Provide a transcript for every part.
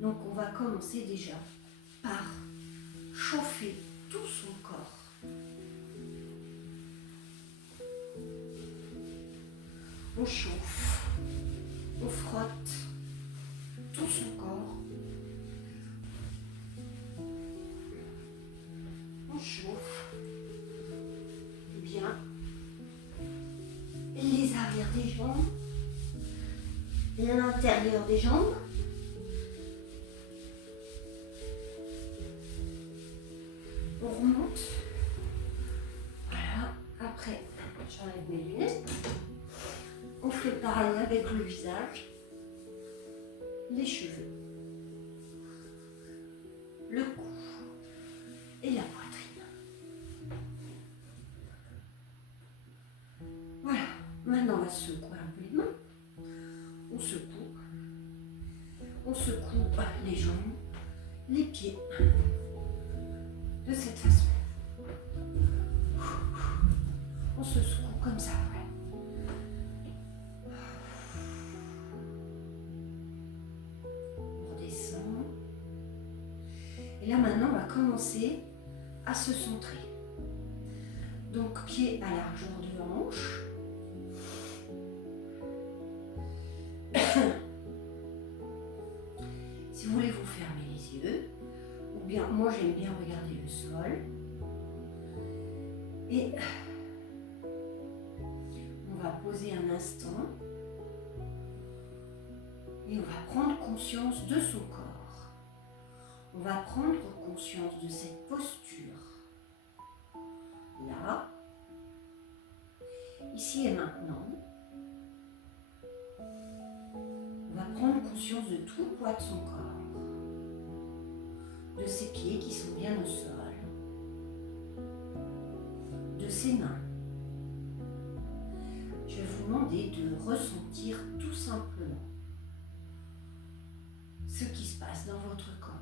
Donc on va commencer déjà par chauffer tout son corps. On chauffe, on frotte tout son corps. On chauffe bien les arrières des jambes, l'intérieur des jambes. On remonte. Voilà. Après, j'enlève mes lunettes. On fait pareil avec le visage, les cheveux, le cou et la poitrine. Voilà. Maintenant, on va secouer un peu les mains. On secoue. On secoue les jambes, les pieds. De cette façon. On se secoue comme ça. On redescend. Et là maintenant, on va commencer à se centrer. Donc, pied à largeur de hanche. Si vous voulez vous fermer les yeux, ou bien moi j'aime bien regarder le sol. Et on va poser un instant et on va prendre conscience de son corps. On va prendre conscience de cette posture. Là, ici et maintenant, on va prendre conscience de tout le poids de son corps, de ses pieds qui sont bien au sol, de ses mains. Je vais vous demander de ressentir tout simplement ce qui se passe dans votre corps.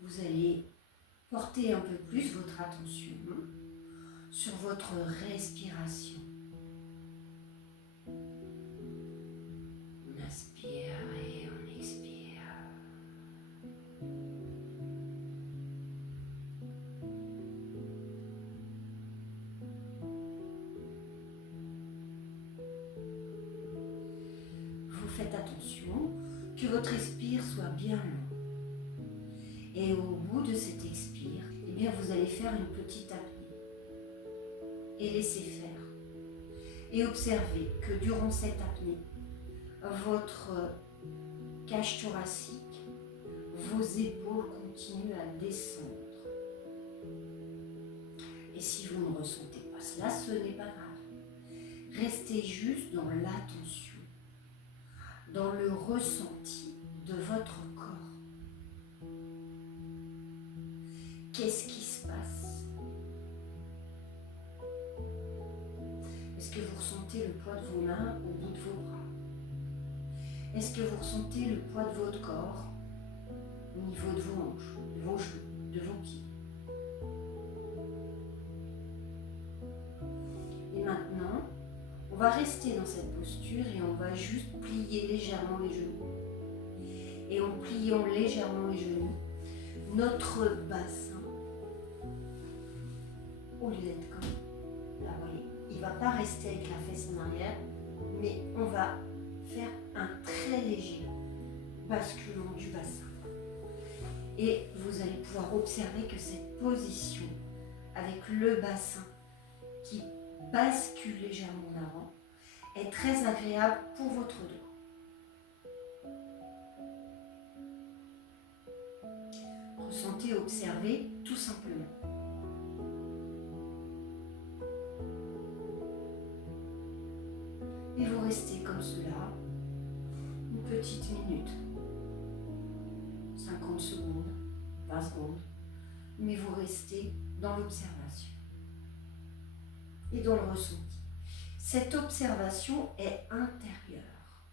Vous allez porter un peu plus votre attention sur votre respiration. On inspire et on expire. Vous faites attention que votre expire soit bien long. Et au bout de cet expire, eh bien vous allez faire une petite apnée. Et laissez faire. Et observez que durant cette apnée, votre cage thoracique, vos épaules continuent à descendre. Et si vous ne ressentez pas cela, ce n'est pas grave. Restez juste dans l'attention, dans le ressenti de votre corps. Qu'est-ce qui se passe? Est-ce que vous ressentez le poids de vos mains au bout de vos bras? Est-ce que vous ressentez le poids de votre corps au niveau de vos hanches, de vos genoux, de vos pieds? Et maintenant, on va rester dans cette posture et on va juste plier légèrement les genoux. Et en pliant légèrement les genoux, notre bassin, au lieu d'être comme là, vous voyez, il ne va pas rester avec la fesse en arrière, mais on va faire un très léger basculement du bassin. Et vous allez pouvoir observer que cette position, avec le bassin qui bascule légèrement en avant, est très agréable pour votre dos. Ressentez, observez tout simplement. Et vous restez comme cela, une petite minute, 50 secondes, 20 secondes, mais vous restez dans l'observation et dans le ressenti. Cette observation est intérieure.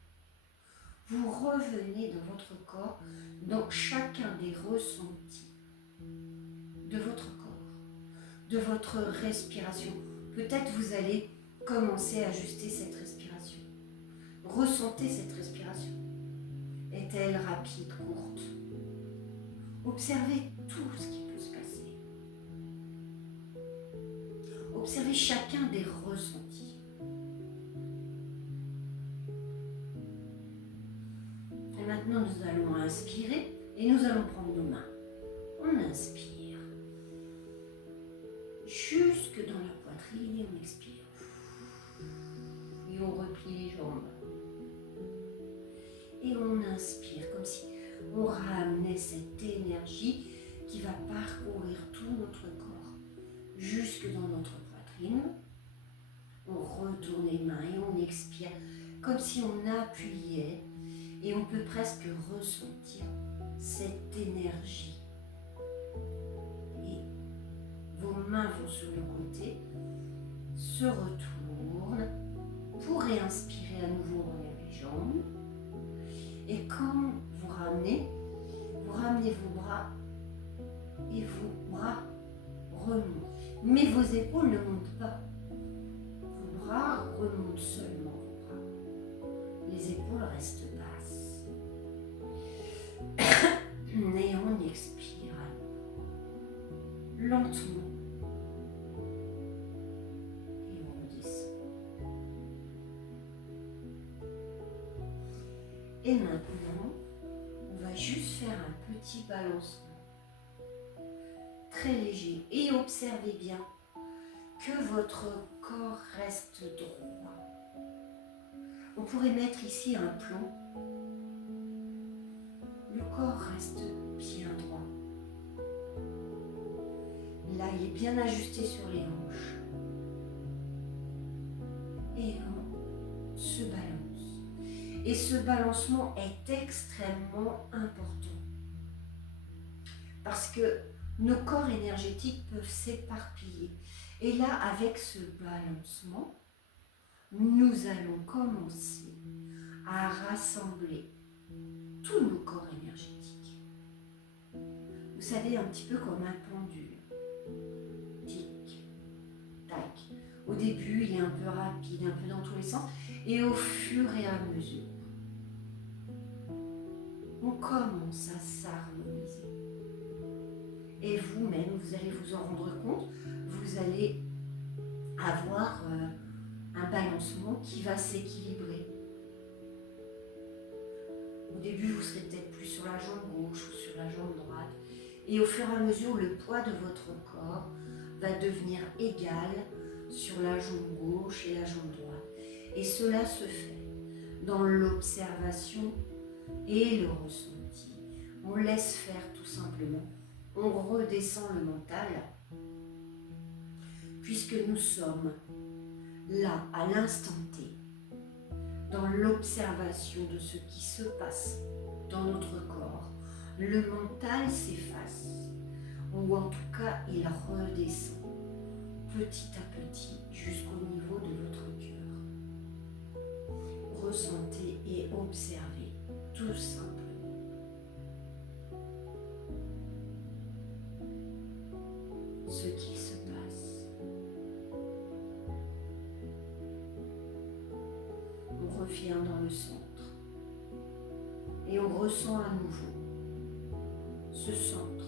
Vous revenez dans votre corps, dans chacun des ressentis de votre corps, de votre respiration. Peut-être vous allez commencez à ajuster cette respiration. Ressentez cette respiration. Est-elle rapide, courte? Observez tout ce qui peut se passer. Observez chacun des ressentis. Et maintenant, nous allons inspirer et nous allons prendre nos mains. On inspire jusque dans la poitrine et on expire. Et on replie les jambes. Et on inspire comme si on ramenait cette énergie qui va parcourir tout notre corps jusque dans notre poitrine. On retourne les mains et on expire comme si on appuyait et on peut presque ressentir cette énergie. Et vos mains vont sur le côté, se retournent pour réinspirer à nouveau, on relève les jambes. Et quand vous ramenez vos bras et vos bras remontent. Mais vos épaules ne montent pas. Vos bras remontent seulement vos bras. Les épaules restent basses. Et on expire lentement. Et on redescend. Et maintenant, on va juste faire un petit balancement. Très léger. Et observez bien que votre corps reste droit. On pourrait mettre ici un plomb. Le corps reste bien droit. Là, il est bien ajusté sur les hanches. Et on se balance. Et ce balancement est extrêmement important. Parce que nos corps énergétiques peuvent s'éparpiller. Et là, avec ce balancement, nous allons commencer à rassembler tous nos corps énergétiques. Vous savez, un petit peu comme un pendule. Tic, tac. Au début, il est un peu rapide, un peu dans tous les sens. Et au fur et à mesure, on commence à s'harmoniser. Et vous-même, vous allez vous en rendre compte, vous allez avoir un balancement qui va s'équilibrer. Au début, vous serez peut-être plus sur la jambe gauche ou sur la jambe droite. Et au fur et à mesure, le poids de votre corps va devenir égal sur la jambe gauche et la jambe droite. Et cela se fait dans l'observation et le ressenti. On laisse faire tout simplement. On redescend le mental, puisque nous sommes là, à l'instant T, dans l'observation de ce qui se passe dans notre corps. Le mental s'efface, ou en tout cas, il redescend petit à petit jusqu'au niveau de votre cœur. Ressentez et observez tout simplement. Ce qui se passe. On revient dans le centre et on ressent à nouveau ce centre,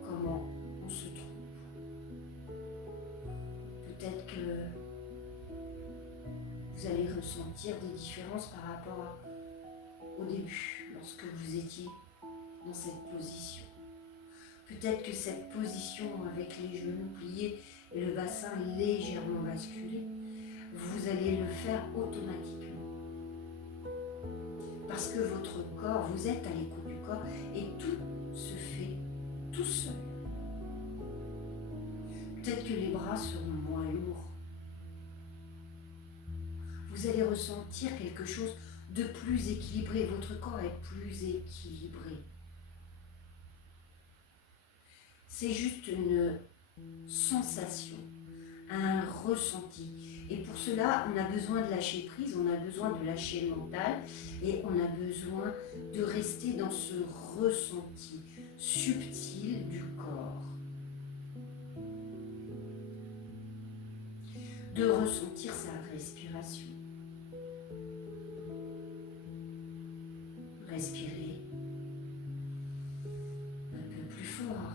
comment on se trouve. Peut-être que vous allez ressentir des différences par rapport au début, lorsque vous étiez dans cette position. Peut-être que cette position avec les genoux pliés et le bassin légèrement basculé, vous allez le faire automatiquement. Parce que votre corps, vous êtes à l'écoute du corps et tout se fait tout seul. Peut-être que les bras seront moins lourds. Vous allez ressentir quelque chose de plus équilibré. Votre corps est plus équilibré. C'est juste une sensation, un ressenti. Et pour cela, on a besoin de lâcher prise, on a besoin de lâcher le mental et on a besoin de rester dans ce ressenti subtil du corps. de ressentir sa respiration. Respirez un peu plus fort.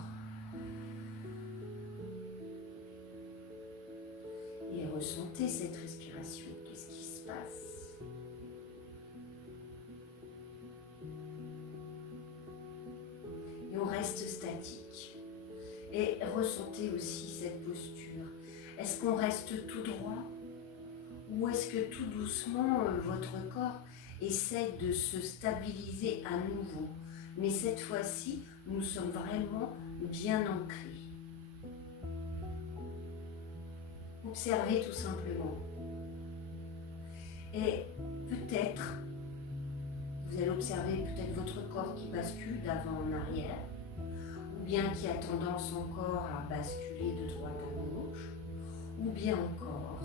Et ressentez cette respiration. Qu'est-ce qui se passe? Et on reste statique. Et ressentez aussi cette posture. Est-ce qu'on reste tout droit? Ou est-ce que tout doucement, votre corps essaie de se stabiliser à nouveau? Mais cette fois-ci, nous sommes vraiment bien ancrés. Observez tout simplement. Et peut-être, vous allez observer peut-être votre corps qui bascule d'avant en arrière, ou bien qui a tendance encore à basculer de droite à gauche, ou bien encore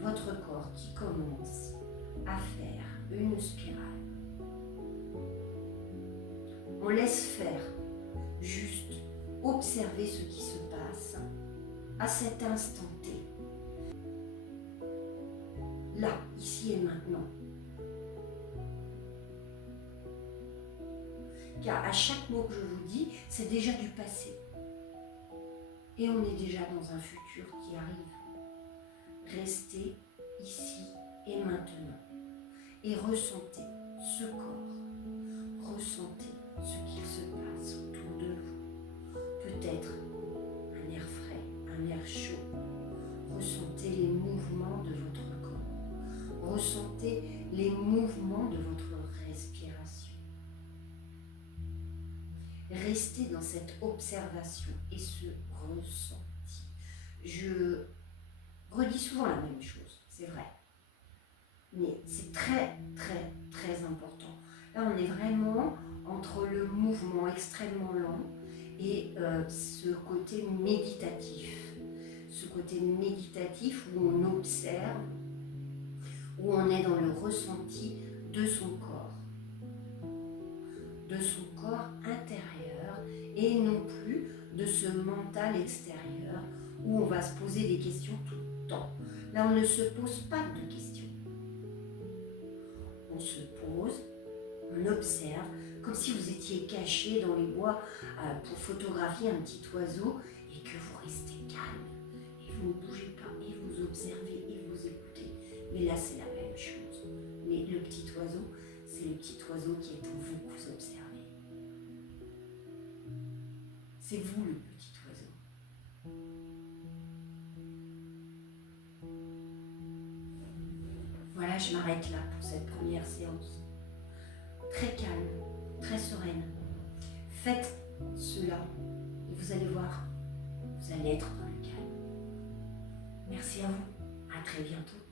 votre corps qui commence à faire une spirale. On laisse faire, juste observer ce qui se passe à cet instant T. Là, ici et maintenant. Car à chaque mot que je vous dis, c'est déjà du passé. Et on est déjà dans un futur qui arrive. Restez ici et maintenant. Et ressentez ce corps. Ressentez ce qu'il se passe autour de vous. Peut-être un air frais, un air chaud. Ressentez les mouvements de votre corps. Ressentez les mouvements de votre respiration. Restez dans cette observation et ce ressenti. Je redis souvent la même chose, c'est vrai. Mais c'est très, très, très important. Là, on est vraiment entre le mouvement extrêmement lent et ce côté méditatif. Ce côté méditatif où on observe, où on est dans le ressenti de son corps intérieur et non plus de ce mental extérieur où on va se poser des questions tout le temps. Là, on ne se pose pas de questions. On se pose, on observe, comme si vous étiez caché dans les bois pour photographier un petit oiseau et que vous restez calme et vous ne bougez pas et vous observez et vous écoutez. Mais là, c'est la même chose. Mais le petit oiseau, c'est le petit oiseau qui est en vous que vous observez. C'est vous le petit oiseau. Voilà, je m'arrête là pour cette première séance. Très calme, très sereine. Faites cela et vous allez voir, vous allez être dans le calme. Merci à vous, à très bientôt.